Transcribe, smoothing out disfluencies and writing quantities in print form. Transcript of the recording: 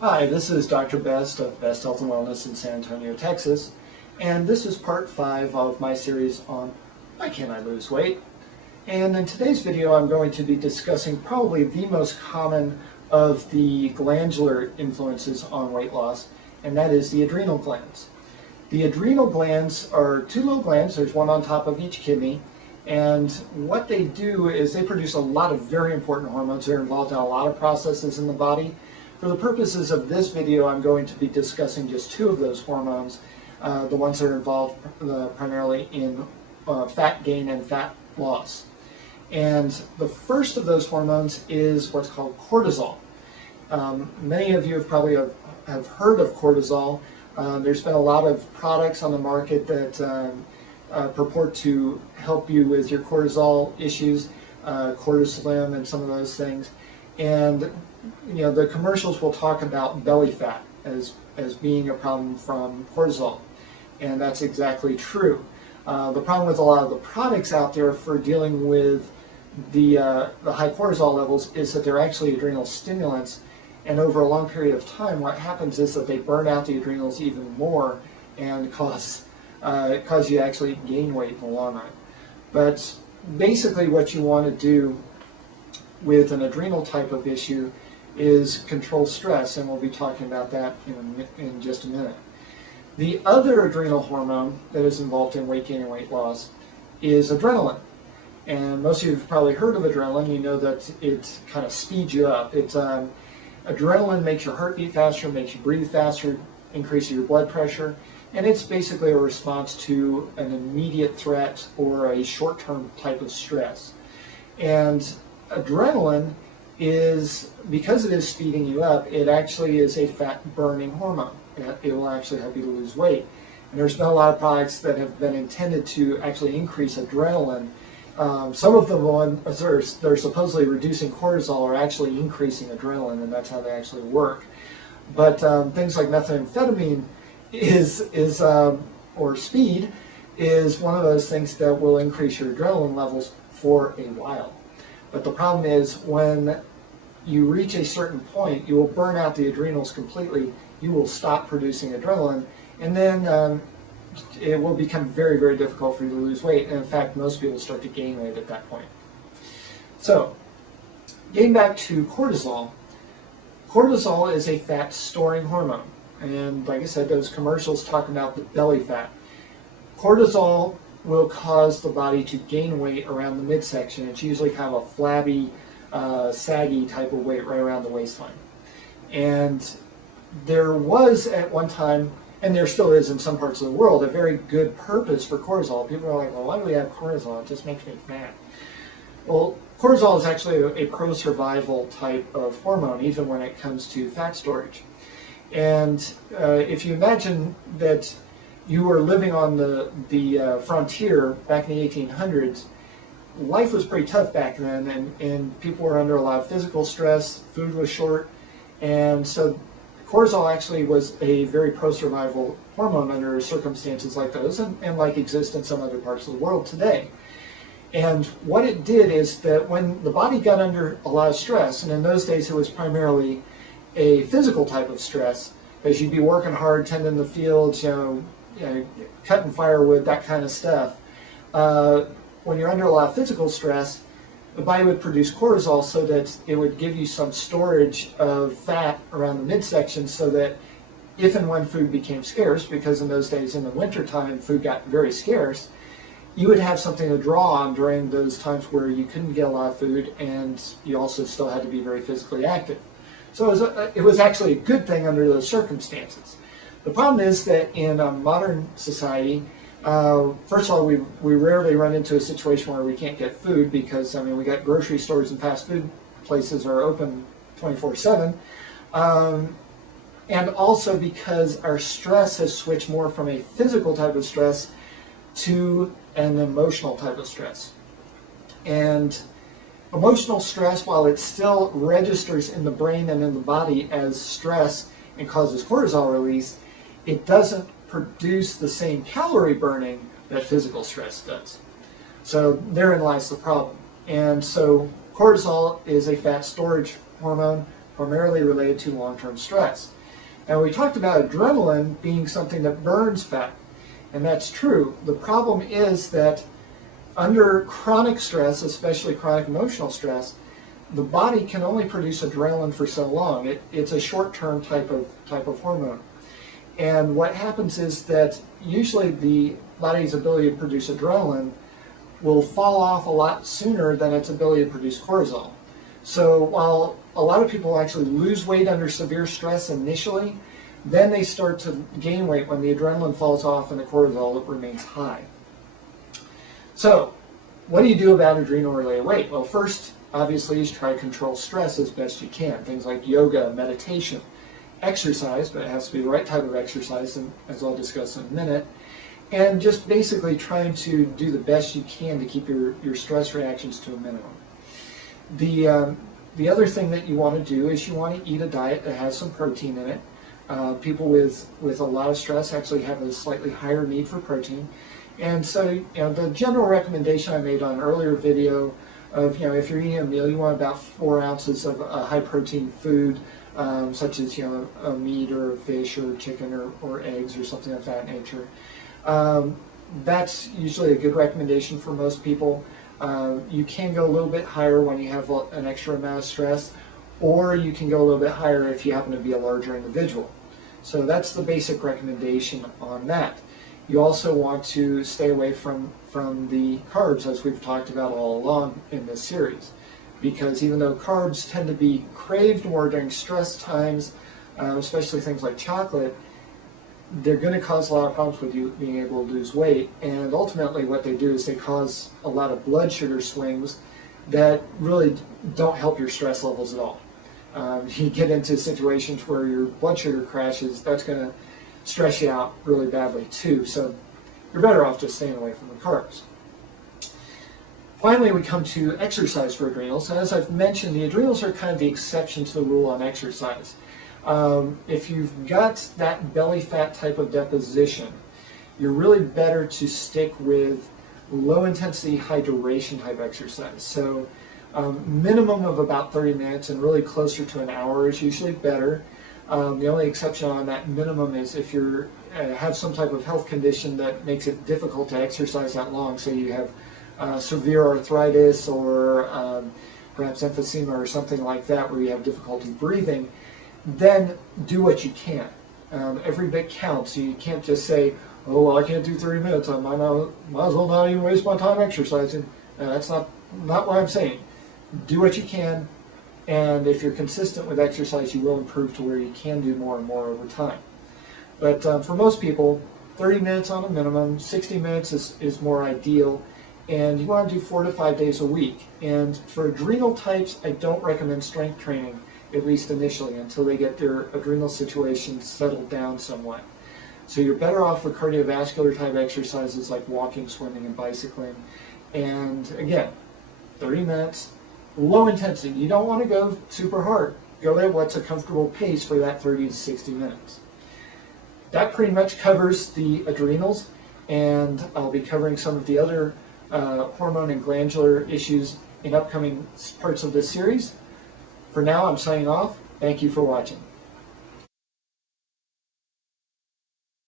Hi, this is Dr. Best of Best Health and Wellness in San Antonio, Texas, and this is part 5 of my series on why can't I lose weight? And in today's video I'm going to be discussing probably the most common of the glandular influences on weight loss, and that is the adrenal glands. The adrenal glands are two little glands, there's one on top of each kidney, and what they do is they produce a lot of very important hormones. They're involved in a lot of processes in the body. For the purposes of this video, I'm going to be discussing just two of those hormones, the ones that are involved primarily in fat gain and fat loss. And the first of those hormones is what's called cortisol. Many of you have probably have heard of cortisol. There's been a lot of products on the market that purport to help you with your cortisol issues, Cortislim and some of those things. And you know, the commercials will talk about belly fat as being a problem from cortisol, and that's exactly true. The problem with a lot of the products out there for dealing with the high cortisol levels is that they're actually adrenal stimulants, and over a long period of time what happens is that they burn out the adrenals even more and cause you to actually gain weight in the long run. But basically what you want to do with an adrenal type of issue is control stress, and we'll be talking about that in just a minute. The other adrenal hormone that is involved in weight gain and weight loss is adrenaline. And most of you have probably heard of adrenaline. You know that it kind of speeds you up. Adrenaline makes your heart beat faster, makes you breathe faster, increases your blood pressure, and it's basically a response to an immediate threat or a short-term type of stress. And adrenaline is, because it is speeding you up, it actually is a fat-burning hormone. It will actually help you to lose weight. And there's been a lot of products that have been intended to actually increase adrenaline. Some of them, they're supposedly reducing cortisol, are actually increasing adrenaline, and that's how they actually work. But things like methamphetamine or speed is one of those things that will increase your adrenaline levels for a while. But the problem is when you reach a certain point, you will burn out the adrenals completely, you will stop producing adrenaline, and then it will become very, very difficult for you to lose weight. And in fact, most people start to gain weight at that point. So, getting back to cortisol, cortisol is a fat storing hormone. And like I said, those commercials talk about the belly fat. Cortisol will cause the body to gain weight around the midsection. It's usually kind of a flabby, saggy type of weight right around the waistline. And there was at one time, and there still is in some parts of the world, a very good purpose for cortisol. People are like, well, why do we have cortisol? It just makes me fat. Well, cortisol is actually a pro-survival type of hormone, even when it comes to fat storage. And if you imagine that you were living on the frontier back in the 1800s, life was pretty tough back then, and people were under a lot of physical stress, food was short, and so cortisol actually was a very pro-survival hormone under circumstances like those, and like exist in some other parts of the world today. And what it did is that when the body got under a lot of stress, and in those days it was primarily a physical type of stress, because you'd be working hard, tending the fields, cutting firewood, that kind of stuff. When you're under a lot of physical stress, the body would produce cortisol so that it would give you some storage of fat around the midsection, so that if and when food became scarce, because in those days in the wintertime food got very scarce, you would have something to draw on during those times where you couldn't get a lot of food and you also still had to be very physically active. So it was actually a good thing under those circumstances. The problem is that in a modern society, first of all, we rarely run into a situation where we can't get food, because we got grocery stores and fast food places are open 24/7, and also because our stress has switched more from a physical type of stress to an emotional type of stress. And emotional stress, while it still registers in the brain and in the body as stress and causes cortisol release, it doesn't produce the same calorie burning that physical stress does. So therein lies the problem. And so cortisol is a fat storage hormone, primarily related to long-term stress. And we talked about adrenaline being something that burns fat, and that's true. The problem is that under chronic stress, especially chronic emotional stress, the body can only produce adrenaline for so long. It's a short-term type of hormone. And what happens is that usually the body's ability to produce adrenaline will fall off a lot sooner than its ability to produce cortisol. So while a lot of people actually lose weight under severe stress initially, then they start to gain weight when the adrenaline falls off and the cortisol remains high. So what do you do about adrenal-related weight? Well, first, obviously, is try to control stress as best you can. Things like yoga, meditation, exercise, but it has to be the right type of exercise, and as I'll discuss in a minute, and just basically trying to do the best you can to keep your stress reactions to a minimum. The other thing that you want to do is you want to eat a diet that has some protein in it. People with a lot of stress actually have a slightly higher need for protein. And so, the general recommendation I made on an earlier video of, if you're eating a meal, you want about 4 ounces of a high protein food, such as, a meat or fish or chicken or eggs or something of that nature. That's usually a good recommendation for most people. You can go a little bit higher when you have an extra amount of stress, or you can go a little bit higher if you happen to be a larger individual. So that's the basic recommendation on that. You also want to stay away from the carbs, as we've talked about all along in this series, because even though carbs tend to be craved more during stress times, especially things like chocolate, they're going to cause a lot of problems with you being able to lose weight. And ultimately what they do is they cause a lot of blood sugar swings that really don't help your stress levels at all. You get into situations where your blood sugar crashes, that's going to stress you out really badly too. So you're better off just staying away from the carbs. Finally, we come to exercise for adrenals. And as I've mentioned, the adrenals are kind of the exception to the rule on exercise. If you've got that belly fat type of deposition, you're really better to stick with low intensity, high duration type exercise. So minimum of about 30 minutes and really closer to an hour is usually better. The only exception on that minimum is if you have some type of health condition that makes it difficult to exercise that long. So you have severe arthritis or perhaps emphysema or something like that where you have difficulty breathing, then do what you can. Every bit counts. You can't just say, oh, well, I can't do 30 minutes. I might as well not even waste my time exercising. That's not what I'm saying. Do what you can, and if you're consistent with exercise, you will improve to where you can do more and more over time. But for most people, 30 minutes on a minimum, 60 minutes is more ideal, and you want to do 4 to 5 days a week. And for adrenal types, I don't recommend strength training, at least initially, until they get their adrenal situation settled down somewhat. So you're better off with cardiovascular type exercises like walking, swimming, and bicycling. And again, 30 minutes, low intensity. You don't want to go super hard. Go at what's a comfortable pace for that 30 to 60 minutes. That pretty much covers the adrenals, and I'll be covering some of the other hormone and glandular issues in upcoming parts of this series. For now, I'm signing off. Thank you for watching.